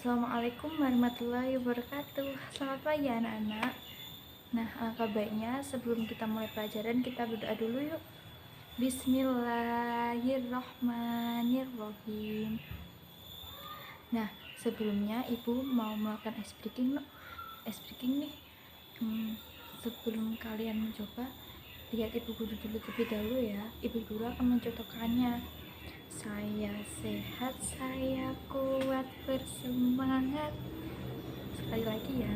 Assalamualaikum warahmatullahi wabarakatuh. Selamat pagi anak-anak. Nah, alangkah baiknya sebelum kita mulai pelajaran kita berdoa dulu yuk. Bismillahirrahmanirrahim. Nah, sebelumnya ibu mau melakukan ice breaking nih. Sebelum kalian mencoba, lihat ibu guru dulu terlebih dahulu ya. Ibu guru akan mencontohkannya. Saya sehat, saya kuat, bersemangat. Sekali lagi ya.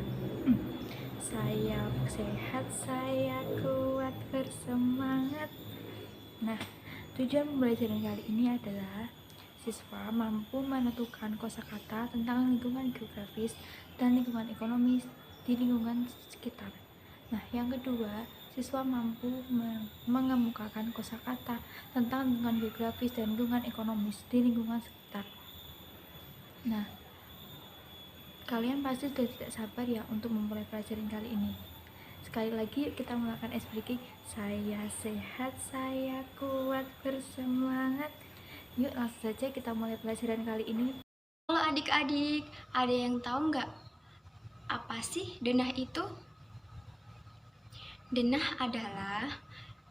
Saya sehat, saya kuat, bersemangat. Nah, tujuan pembelajaran kali ini adalah siswa mampu menentukan kosakata tentang lingkungan geografis dan lingkungan ekonomis di lingkungan sekitar. Nah, yang kedua, siswa mampu mengemukakan kosakata tentang lingkungan geografis dan lingkungan ekonomis di lingkungan sekitar. Nah, kalian pasti sudah tidak sabar ya untuk memulai pelajaran kali ini. Sekali lagi kita melakukan ice breaking. Saya sehat, saya kuat, bersemangat. Yuk langsung saja kita mulai pelajaran kali ini. Halo adik-adik, ada yang tahu nggak apa sih denah itu? Denah adalah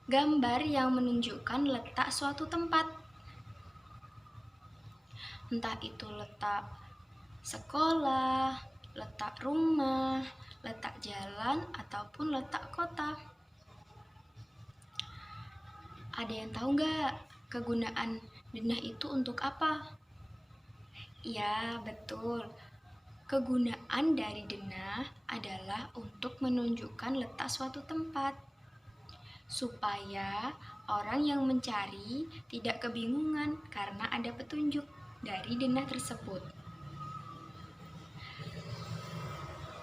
gambar yang menunjukkan letak suatu tempat. Entah itu letak sekolah, letak rumah, letak jalan, ataupun letak kota. Ada yang tahu nggak kegunaan denah itu untuk apa? Ya, betul. Kegunaan dari denah adalah untuk menunjukkan letak suatu tempat, supaya orang yang mencari tidak kebingungan karena ada petunjuk dari denah tersebut.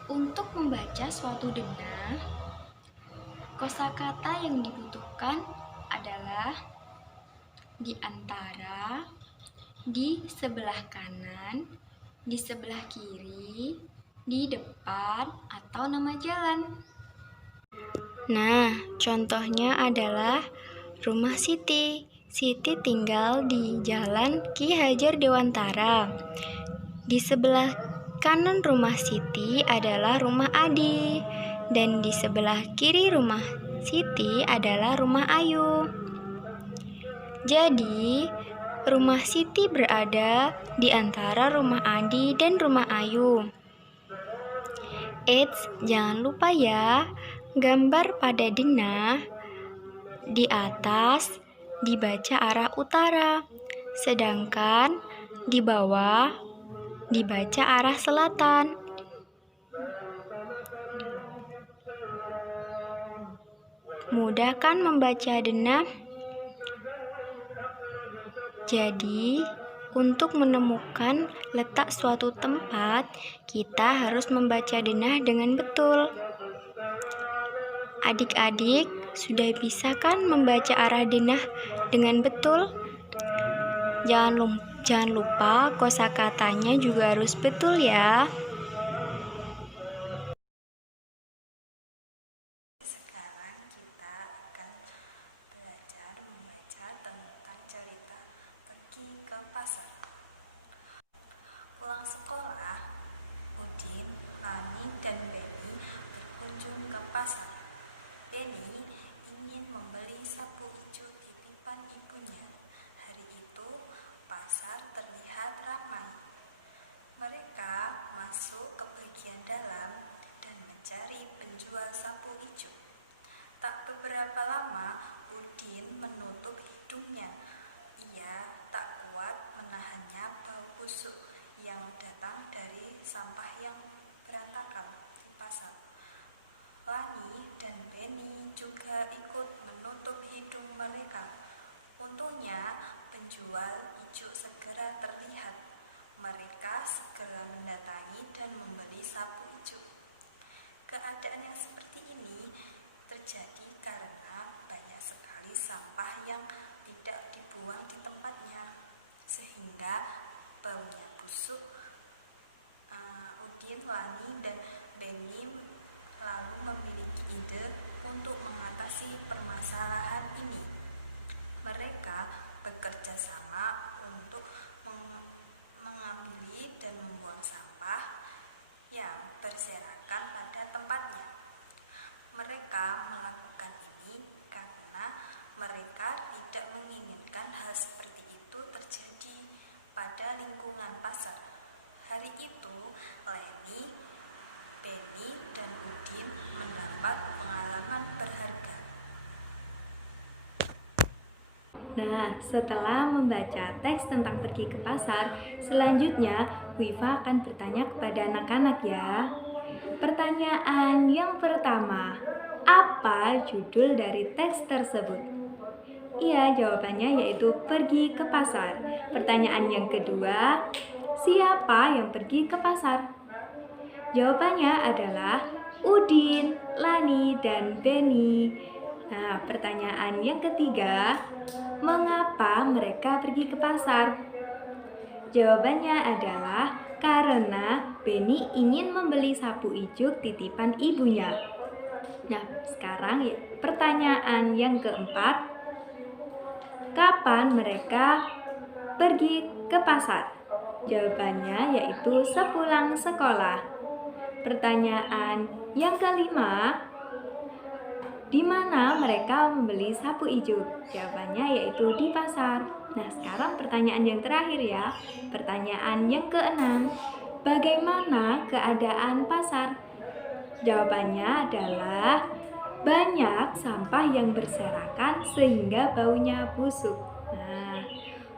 Untuk membaca suatu denah, kosakata yang dibutuhkan adalah di antara, di sebelah kanan, di sebelah kiri, di depan, atau nama jalan. Nah, contohnya adalah rumah Siti. Siti tinggal di Jalan Ki Hajar Dewantara. Di sebelah kanan rumah Siti adalah rumah Adi, dan di sebelah kiri rumah Siti adalah rumah Ayu. Jadi, rumah Siti berada di antara rumah Adi dan rumah Ayu. Eits, jangan lupa ya, gambar pada denah di atas dibaca arah utara, sedangkan di bawah dibaca arah selatan. Mudah kan membaca denah? Jadi, untuk menemukan letak suatu tempat, kita harus membaca denah dengan betul. Adik-adik, sudah bisa kan membaca arah denah dengan betul? Jangan lupa kosakatanya juga harus betul ya. Sekarang kita akan belajar membaca tentang cerita pergi ke pasar. Pulang sekolah, Udin, Lani, dan Benny berkunjung ke pasar. Benny ingin membeli sapu hijau titipan ibunya. Hari itu, pasar terlihat ramai. Mereka masuk ke bagian dalam dan mencari penjual sapu hijau. Tak beberapa lama, Udin menutup hidungnya. Ia tak kuat menahannya bau busuk yang datang dari sampah yang berantakan di pasar. Lani dan Benny juga ikut menutup hidung mereka. Untungnya, penjual hijau segera terlihat. Mereka segera mendatangi dan membeli sapu hijau. Keadaan yang seperti ini terjadi karena banyak sekali sampah yang tidak dibuang di tempatnya, sehingga baunya busuk. Udin, Lani, dan Benny lalu memiliki ide untuk mengatasi permasalahan ini. Mereka bekerja sama untuk mengambil dan membuang sampah Nah, setelah membaca teks tentang pergi ke pasar, selanjutnya Bu Iva akan bertanya kepada anak-anak ya. Pertanyaan yang pertama, apa judul dari teks tersebut? Iya, jawabannya yaitu pergi ke pasar. Pertanyaan yang kedua, siapa yang pergi ke pasar? Jawabannya adalah Udin, Lani, dan Beni. Nah, pertanyaan yang ketiga, mengapa mereka pergi ke pasar? Jawabannya adalah karena Beni ingin membeli sapu ijuk titipan ibunya. Nah, sekarang ya, pertanyaan yang keempat, kapan mereka pergi ke pasar? Jawabannya yaitu sepulang sekolah. Pertanyaan yang kelima, di mana mereka membeli sapu ijuk? Jawabannya yaitu di pasar. Nah, sekarang pertanyaan yang terakhir ya. Pertanyaan yang keenam, bagaimana keadaan pasar? Jawabannya adalah banyak sampah yang berserakan sehingga baunya busuk. Nah,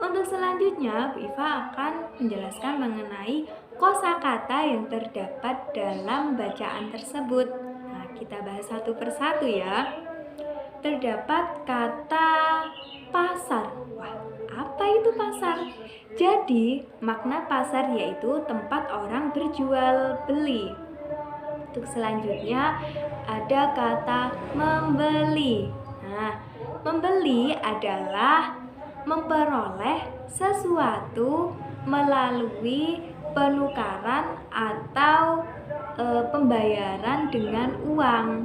untuk selanjutnya Bu Iva akan menjelaskan mengenai kosakata yang terdapat dalam bacaan tersebut. Nah, kita bahas satu persatu ya. Terdapat kata pasar. Wah, apa itu pasar? Jadi, makna pasar yaitu tempat orang berjual beli. Untuk selanjutnya ada kata membeli. Nah, membeli adalah memperoleh sesuatu melalui penukaran atau pembayaran dengan uang.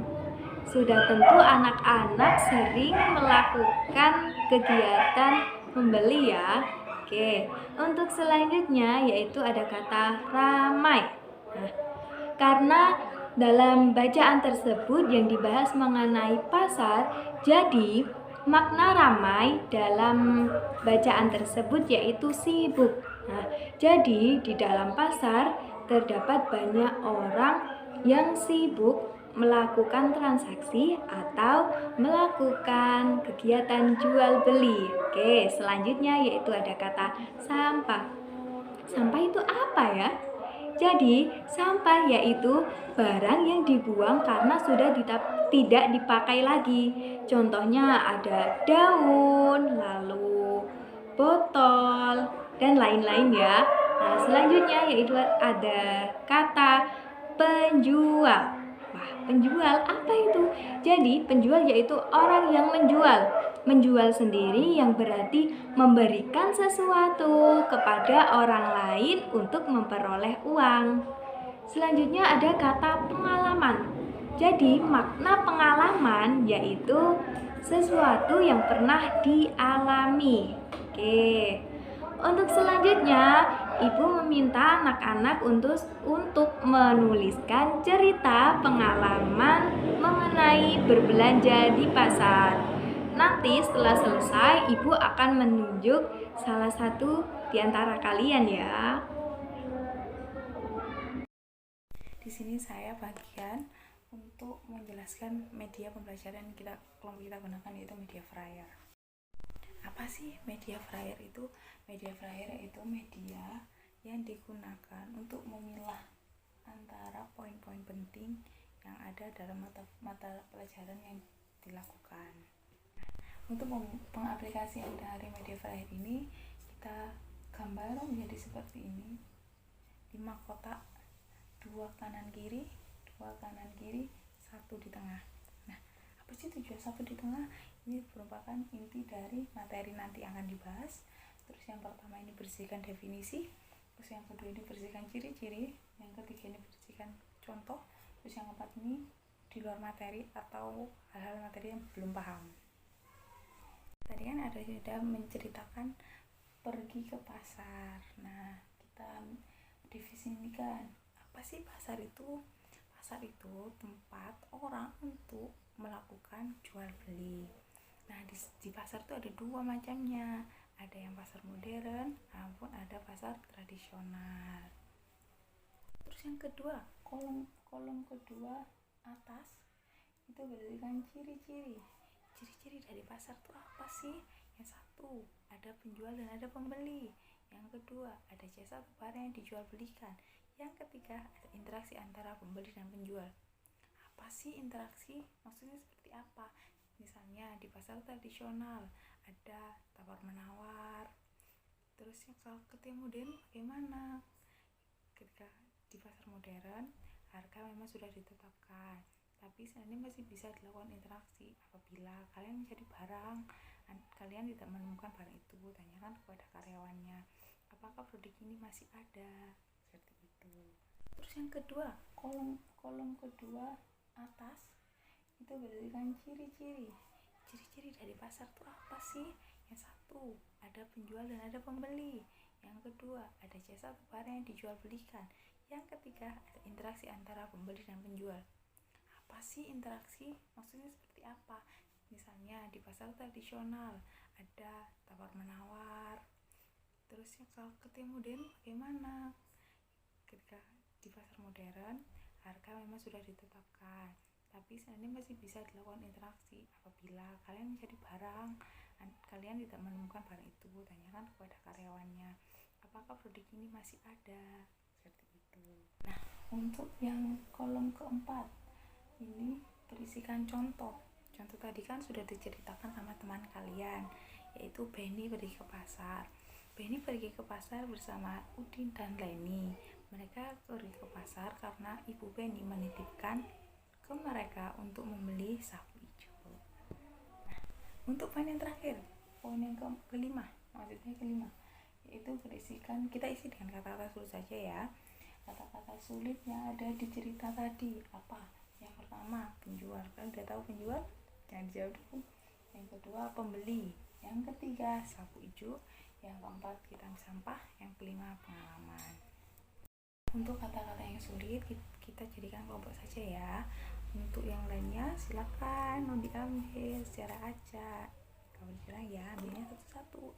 Sudah tentu anak-anak sering melakukan kegiatan membeli ya. Oke, untuk selanjutnya yaitu ada kata ramai. Nah, karena dalam bacaan tersebut yang dibahas mengenai pasar, jadi makna ramai dalam bacaan tersebut yaitu sibuk. Nah, jadi di dalam pasar terdapat banyak orang yang sibuk melakukan transaksi atau melakukan kegiatan jual beli. Oke, selanjutnya yaitu ada kata sampah. Sampah itu apa ya? Jadi, sampah yaitu barang yang dibuang karena sudah tidak dipakai lagi. Contohnya ada daun, lalu botol, dan lain-lain ya. Nah, selanjutnya yaitu ada kata penjual. Wah, penjual apa itu? Jadi, penjual yaitu orang yang menjual. Menjual sendiri yang berarti memberikan sesuatu kepada orang lain untuk memperoleh uang. Selanjutnya ada kata pengalaman. Jadi, makna pengalaman yaitu sesuatu yang pernah dialami. Oke. Untuk selanjutnya, Ibu meminta anak-anak untuk menuliskan cerita pengalaman mengenai berbelanja di pasar. Nanti setelah selesai, Ibu akan menunjuk salah satu di antara kalian ya. Di sini saya bagian untuk menjelaskan media pembelajaran kelompok kita gunakan, yaitu media flyer. Apa sih media flyer itu? Media flyer itu media yang digunakan untuk memilah antara poin-poin penting yang ada dalam mata pelajaran yang dilakukan. Untuk pengaplikasian dari media flyer ini, kita gambar menjadi seperti ini, 5 kotak, 2 kanan kiri, 1 di tengah. Nah, apa sih tujuan 1 di tengah? Ini merupakan inti dari materi nanti akan dibahas. Terus yang pertama ini bersihkan definisi, terus yang kedua ini bersihkan ciri-ciri, yang ketiga ini bersihkan contoh, terus yang keempat ini di luar materi atau hal-hal materi yang belum paham. Tadi kan ada sudah menceritakan pergi ke pasar. Nah, kita definisikan apa sih pasar itu? Pasar itu tempat orang untuk melakukan jual beli. Nah, di pasar itu ada 2 macamnya. Ada yang pasar modern maupun ada pasar tradisional. Terus yang kedua, kolom kedua atas itu berisikan ciri-ciri. Ciri-ciri dari pasar itu apa sih? Yang satu, ada penjual dan ada pembeli. Yang kedua, ada jasa atau barang yang dijual belikan. Yang ketiga, ada interaksi antara pembeli dan penjual. Apa sih interaksi? Maksudnya seperti apa? Misalnya di pasar tradisional ada tawar menawar. Terus yang kalau ketika modern bagaimana? Ketika di pasar modern harga memang sudah ditetapkan, tapi sebenarnya masih bisa dilakukan interaksi. Apabila kalian mencari barang, kalian tidak menemukan barang itu, tanyakan kepada karyawannya, apakah produk ini masih ada, seperti itu. Terus yang kedua, kolom kedua atas itu berdasarkan ciri-ciri dari pasar itu apa sih? Yang satu, ada penjual dan ada pembeli. Yang kedua, ada jasa atau barang yang dijual belikan. Yang ketiga, ada interaksi antara pembeli dan penjual. Apa sih interaksi? Maksudnya seperti apa? Misalnya di pasar tradisional ada tawar menawar. Terus yang kalau ketika modern bagaimana? Ketika di pasar modern harga memang sudah ditetapkan, tapi sebenarnya masih bisa dilakukan interaksi. Apabila kalian mencari barang, kalian tidak menemukan barang itu, tanyakan kepada karyawannya, apakah produk ini masih ada, seperti itu. Nah, untuk yang kolom keempat ini berisikan contoh tadi kan sudah diceritakan sama teman kalian, yaitu Benny pergi ke pasar. Benny pergi ke pasar bersama Udin dan Leni. Mereka pergi ke pasar karena ibu Benny menitipkan ke mereka untuk membeli sapu hijau. Nah, untuk poin yang terakhir, poin yang kelima, yaitu berisikan, kita isi dengan kata-kata sulit saja ya. Kata-kata sulit yang ada di cerita tadi apa? Yang pertama, penjual. Kalian udah tahu penjual? Jangan dijawab dulu. Yang kedua, pembeli. Yang ketiga, sapu hijau. Yang keempat, hitam sampah. Yang kelima, pengalaman. Untuk kata-kata yang sulit kita jadikan kelompok saja ya. Untuk yang lainnya silakan mau diambil secara acak. Kalau bilang ya ambilnya satu-satu.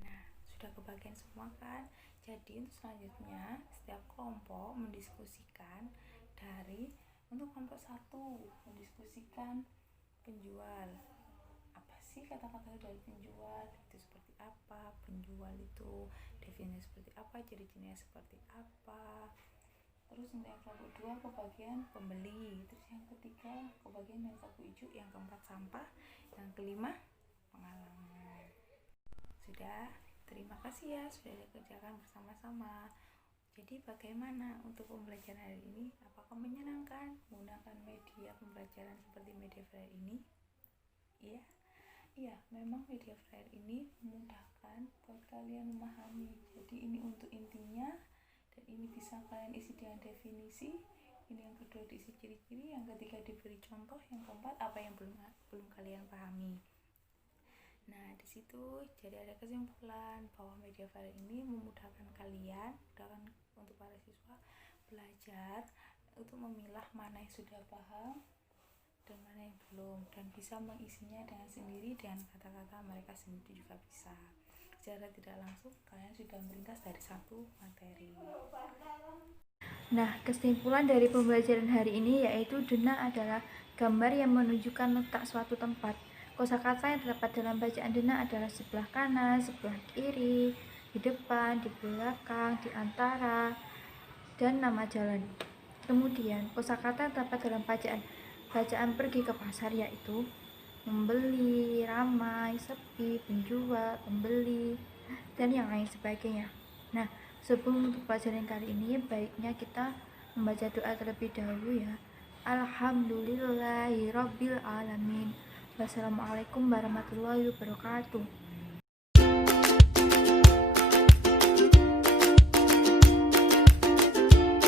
Nah, sudah kebagian semua kan? Jadi untuk selanjutnya setiap kelompok mendiskusikan untuk kelompok 1 mendiskusikan penjual. Apa sih kata-kata dari penjual? Itu seperti apa? Penjual itu definisi seperti apa? Ciri-cirinya seperti apa? Terus untuk yang kelompok 2 kebagian pembeli. Terus yang ketiga kebagian yang sapu hijau. Yang keempat sampah. Yang kelima pengalaman. Sudah, terima kasih ya sudah dikerjakan bersama-sama. Jadi bagaimana untuk pembelajaran hari ini? Apakah menyenangkan menggunakan media pembelajaran seperti media flyer ini? Iya, memang media flyer ini memudahkan buat kalian memahami. Jadi ini untuk intinya, dan ini bisa kalian isi dengan definisi. Ini yang kedua diisi ciri-ciri, yang ketiga diberi contoh, yang keempat apa yang belum kalian pahami. Nah, di situ jadi ada kesimpulan bahwa media flyer ini memudahkan kalian, untuk para siswa belajar untuk memilah mana yang sudah paham dan mana yang belum, dan bisa mengisinya dengan sendiri dengan kata-kata mereka sendiri juga bisa. Secara tidak langsung kalian sudah meringkas dari satu materi. Nah, kesimpulan dari pembelajaran hari ini yaitu dena adalah gambar yang menunjukkan letak suatu tempat. Kosakata yang terdapat dalam bacaan dena adalah sebelah kanan, sebelah kiri, di depan, di belakang, di antara, dan nama jalan. Kemudian, kosakata yang terdapat dalam bacaan pergi ke pasar yaitu membeli, ramai, sepi, penjual, pembeli, dan yang lain sebagainya. Nah, sebelum untuk pelajaran kali ini, baiknya kita membaca doa terlebih dahulu ya. Alhamdulillahirabbil alamin. Wassalamualaikum warahmatullahi wabarakatuh.